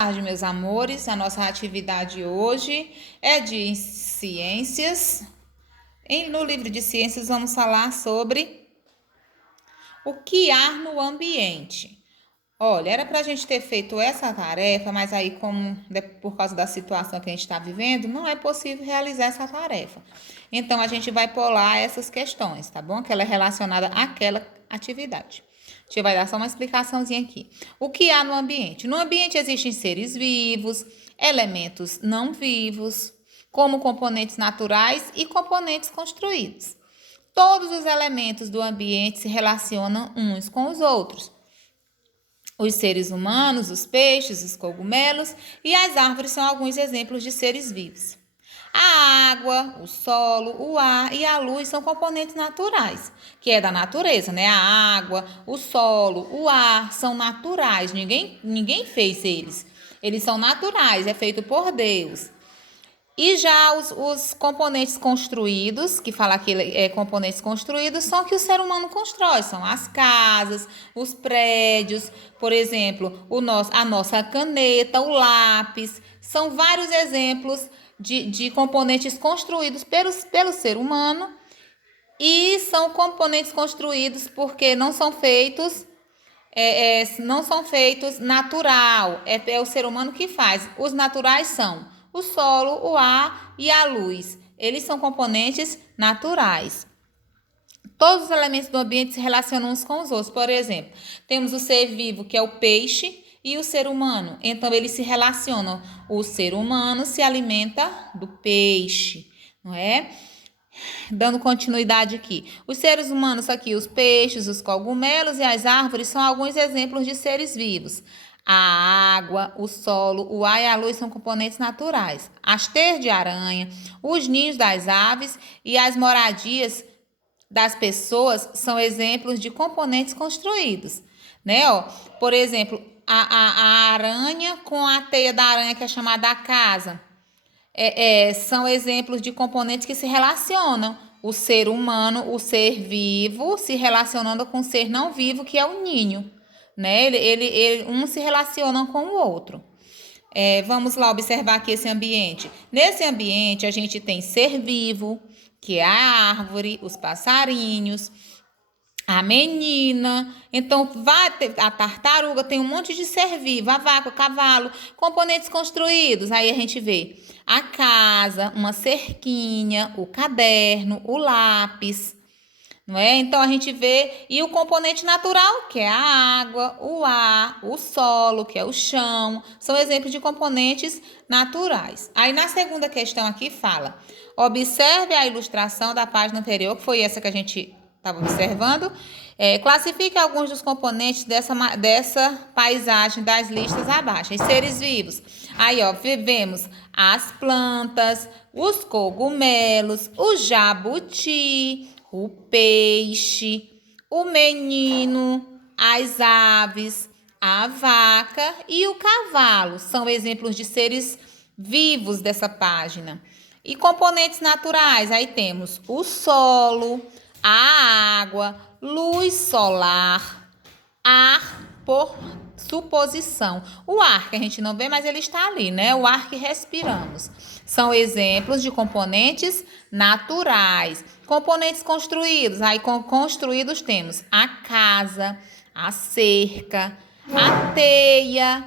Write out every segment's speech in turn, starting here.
Boa tarde, meus amores. A nossa atividade hoje é de ciências. No livro de ciências, vamos falar sobre o que há no ambiente. Olha, era para a gente ter feito essa tarefa, mas aí, por causa da situação que a gente está vivendo, não é possível realizar essa tarefa. Então, a gente vai pular essas questões, tá bom? Que ela é relacionada àquela atividade. A gente vai dar só uma explicaçãozinha aqui. O que há no ambiente? No ambiente existem seres vivos, elementos não vivos, como componentes naturais e componentes construídos. Todos os elementos do ambiente se relacionam uns com os outros. Os seres humanos, os peixes, os cogumelos e as árvores são alguns exemplos de seres vivos. A água, o solo, o ar e a luz são componentes naturais, que é da natureza, né? A água, o solo, o ar são naturais, ninguém fez eles. Eles são naturais, é feito por Deus. E já os componentes construídos, que fala que componentes construídos, são que o ser humano constrói. São as casas, os prédios, por exemplo, a nossa caneta, o lápis. São vários exemplos de componentes construídos pelo ser humano. E são componentes construídos porque não são feitos natural, é o ser humano que faz. Os naturais são o solo, o ar e a luz. Eles são componentes naturais. Todos os elementos do ambiente se relacionam uns com os outros. Por exemplo, temos o ser vivo, que é o peixe, e o ser humano. Então, eles se relacionam. O ser humano se alimenta do peixe, não é? Dando continuidade aqui. Os seres humanos aqui, os peixes, os cogumelos e as árvores são alguns exemplos de seres vivos. A água, o solo, o ar e a luz são componentes naturais. As teias de aranha, os ninhos das aves e as moradias das pessoas são exemplos de componentes construídos, né? Ó, por exemplo, a aranha com a teia da aranha, que é chamada a casa. São exemplos de componentes que se relacionam. O ser humano, o ser vivo, se relacionando com o ser não vivo, que é o ninho, né? Um se relaciona com o outro. Vamos lá observar aqui esse ambiente. Nesse ambiente, a gente tem ser vivo, que é a árvore, os passarinhos, a menina. Então, a tartaruga tem um monte de ser vivo, a vaca, o cavalo, componentes construídos. Aí a gente vê a casa, uma cerquinha, o caderno, o lápis, não é? Então, a gente vê, e o componente natural, que é a água, o ar, o solo, que é o chão, são exemplos de componentes naturais. Aí, na segunda questão aqui fala, observe a ilustração da página anterior, que foi essa que a gente estava observando. Classifique alguns dos componentes dessa paisagem das listas abaixo. Os seres vivos. Aí, ó, vemos as plantas, os cogumelos, o jabuti, o peixe, o menino, as aves, a vaca e o cavalo. São exemplos de seres vivos dessa página. E componentes naturais, aí temos o solo, a água, luz solar, ar por suposição. O ar que a gente não vê, mas ele está ali, né? O ar que respiramos. São exemplos de componentes naturais. Componentes construídos. Aí, construídos temos a casa, a cerca, a teia,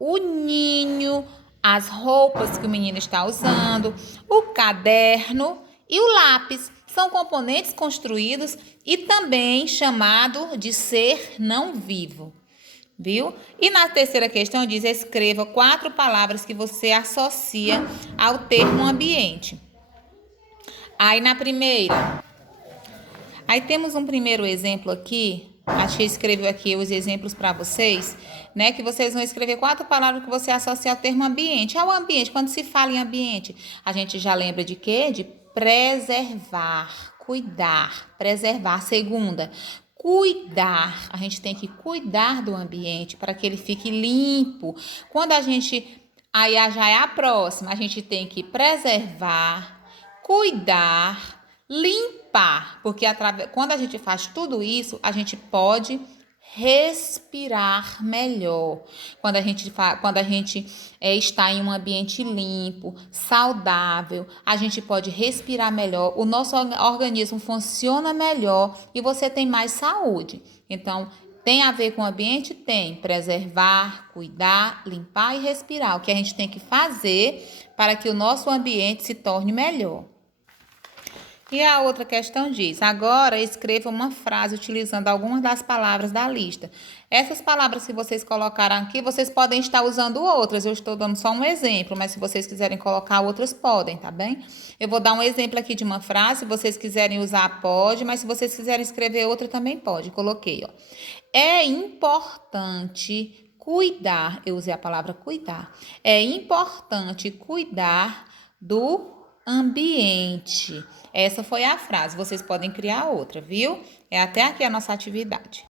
o ninho, as roupas que o menino está usando, o caderno e o lápis. São componentes construídos e também chamado de ser não vivo, viu? E na terceira questão diz, escreva 4 palavras que você associa ao termo ambiente. Aí na primeira, aí temos um primeiro exemplo aqui, a tia escreveu aqui os exemplos para vocês, né? Que vocês vão escrever 4 palavras que você associa ao termo ambiente. Ao ambiente, quando se fala em ambiente, a gente já lembra de quê? De preservar, cuidar, preservar. Segunda, cuidar. A gente tem que cuidar do ambiente para que ele fique limpo. Quando a gente, aí já é a próxima, a gente tem que preservar, cuidar, limpar, porque quando a gente faz tudo isso, a gente pode respirar melhor. Quando a gente está em um ambiente limpo, saudável, a gente pode respirar melhor, o nosso organismo funciona melhor e você tem mais saúde. Então, tem a ver com o ambiente? Tem. Preservar, cuidar, limpar e respirar. O que a gente tem que fazer para que o nosso ambiente se torne melhor. E a outra questão diz: agora escreva uma frase utilizando algumas das palavras da lista. Essas palavras que vocês colocaram aqui, vocês podem estar usando outras. Eu estou dando só um exemplo, mas se vocês quiserem colocar outras, podem, tá bem? Eu vou dar um exemplo aqui de uma frase. Se vocês quiserem usar, pode, mas se vocês quiserem escrever outra, também pode. Coloquei, ó. É importante cuidar. Eu usei a palavra cuidar. É importante cuidar do ambiente. Essa foi a frase. Vocês podem criar outra, viu? É até aqui a nossa atividade.